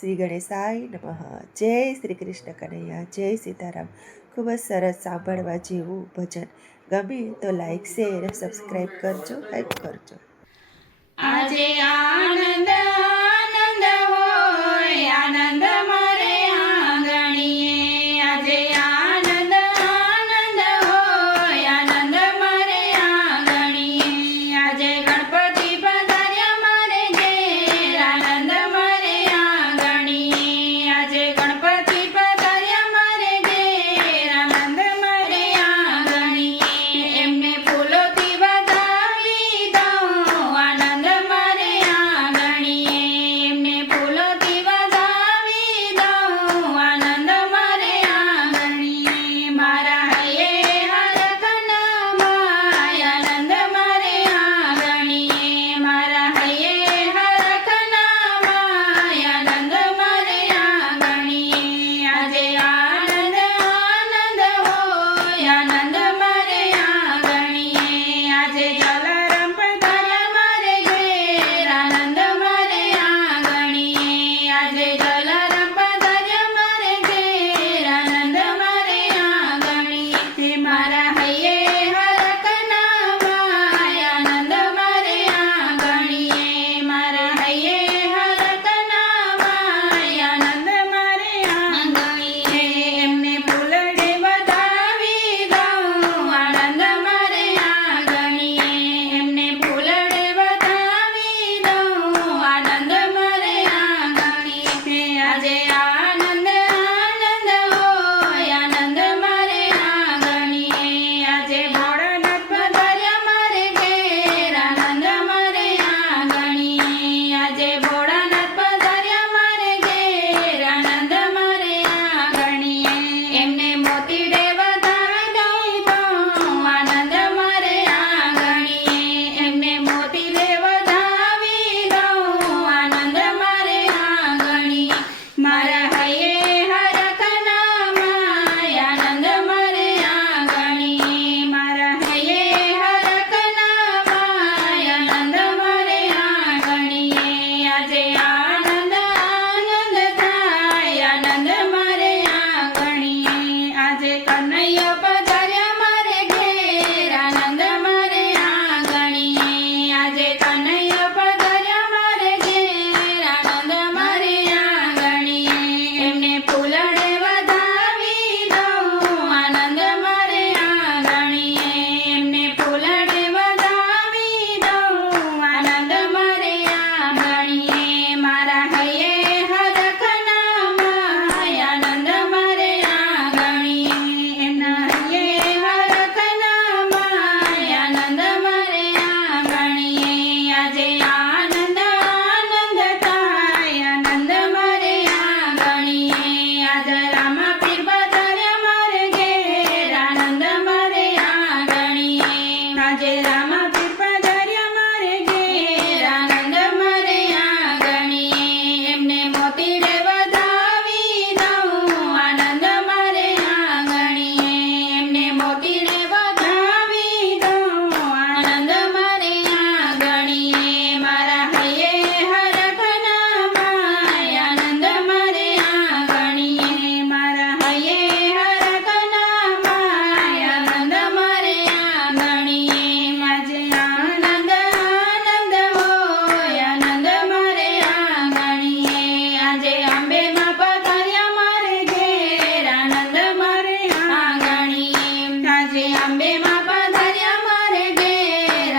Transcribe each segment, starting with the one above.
શ્રી ગણેશાય નમઃ. જય શ્રી કૃષ્ણ કનૈયા, જય સીતારામ. ખૂબ જ સરસ સાંભળવા જેવું ભજન. ગમે તો લાઈક શેર સબસ્ક્રાઈબ કરજો, હેલ્પ કરજો. આજે આનંદ આનંદ હોય, આનંદ મારે આંગણીએ. આજે આનંદ આનંદ હોય, આનંદ મારે આંગણીએ. આજે ગણપતિ પધાર્યા મારે ઘેર, આનંદ મારે આંગણીએ. આજે ગણપતિ પધાર્યા મારે ઘેર, આનંદ મારે આંગણીએ. એમને ફૂલોથી વધાવી દઉં, આનંદ મારે આંગણીએ. એમને ફૂલોથી વધાવી દઉં, આનંદ મારે આંગણીએ. મારા હૈયે હરખનામાં, આનંદ મારે આંગણીએ. મારા હૈયે હરખનામાં, આનંદ મારે આંગણીએ. આજે આનંદ આનંદ હોય, આનંદ મારે આંગણીએ. આજે જલારામ પધાર્યા મારે ઘેર, આનંદ મારે આંગણીએ. આજે જલારામ પધાર્યા મારે ઘેર, આનંદ મારે આંગણીએ. મારા હૈયે હરખનામાં, આનંદ મારે આંગણીએ. મારા હૈયે હરખનામાં, આનંદ મારે આંગણીએ. એમને ફૂલડે વધાવી દઉં, આનંદ મારે આંગણીએ. એમને ફૂલડે વધાવી દઉં, આનંદ મારે આંગણીએ. આજે આનંદ આનંદ હોય, આનંદ મારે આંગણીએ. આજે ભોળાનાથ પધાર્યા મારે ઘેર, આનંદ મારે આંગણીએ. આજે ભોળાનાથ પધાર્યા મારે ઘેર, આનંદ મારે આંગણીએ. એમને મોતીડે વધાવી દઉં, આનંદ મારે આંગણીએ. એમને મોતીડે વધાવી દઉં, આનંદ મારે આંગણીએ. મારા હૈયે હરખનામાં, આનંદ મારે આંગણીએ. મારા હૈયે હરખનામાં, આનંદ મારે આંગણીએ. આજે આનંદ આનંદ થાય, આનંદ મારે આંગણીએ. આજે કનૈયો પધાર્યા મારે ઘેર, આનંદ મારે આંગણીએ. આજે કનૈયો પધાર્યા મારે ઘેર, આનંદ મારે આંગણીએ. એમને ફૂલડે વધાવી દઉં, આનંદ મારે આંગણીએ. એમને ફૂલડે વધાવી દઉં, આનંદ મારે આંગણીએ. મારા હૈયે હરખનામાં, આનંદ મારે આંગણીએ. એમના હૈયે હરખનામાં, આનંદ મારે આંગણીએ. આજે આનંદ આનંદ થાય, આનંદ મારે આંગણીએ. આજે રામા પીર પધાર્યા મારે ઘેર, આનંદ મારે આંગણીએ. આજે રામા પીર પધાર્યા મારે ઘેર, આનંદ મારે આંગણીએ. એમને મોતીડે વધાવી દઉં, આનંદ મારે આંગણીએ. એમને મોતીડે વધાવી દઉં, આનંદ મારે આંગણીએ. મારા હૈયે હરખનામાં, આનંદ મારે આંગણીએ. મારા હૈયે હરખનામાં, આનંદ મારે આંગણીએ. આજે આનંદ આનંદ હોય, આનંદ મારે આંગણીએ. આજે અંબેમાં પધાર્યા મારે ઘેર, આનંદ મારે આંગણીએ. આજે અંબેમાં પધાર્યા મારે ઘેર,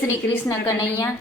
શ્રી કૃષ્ણ કનૈયા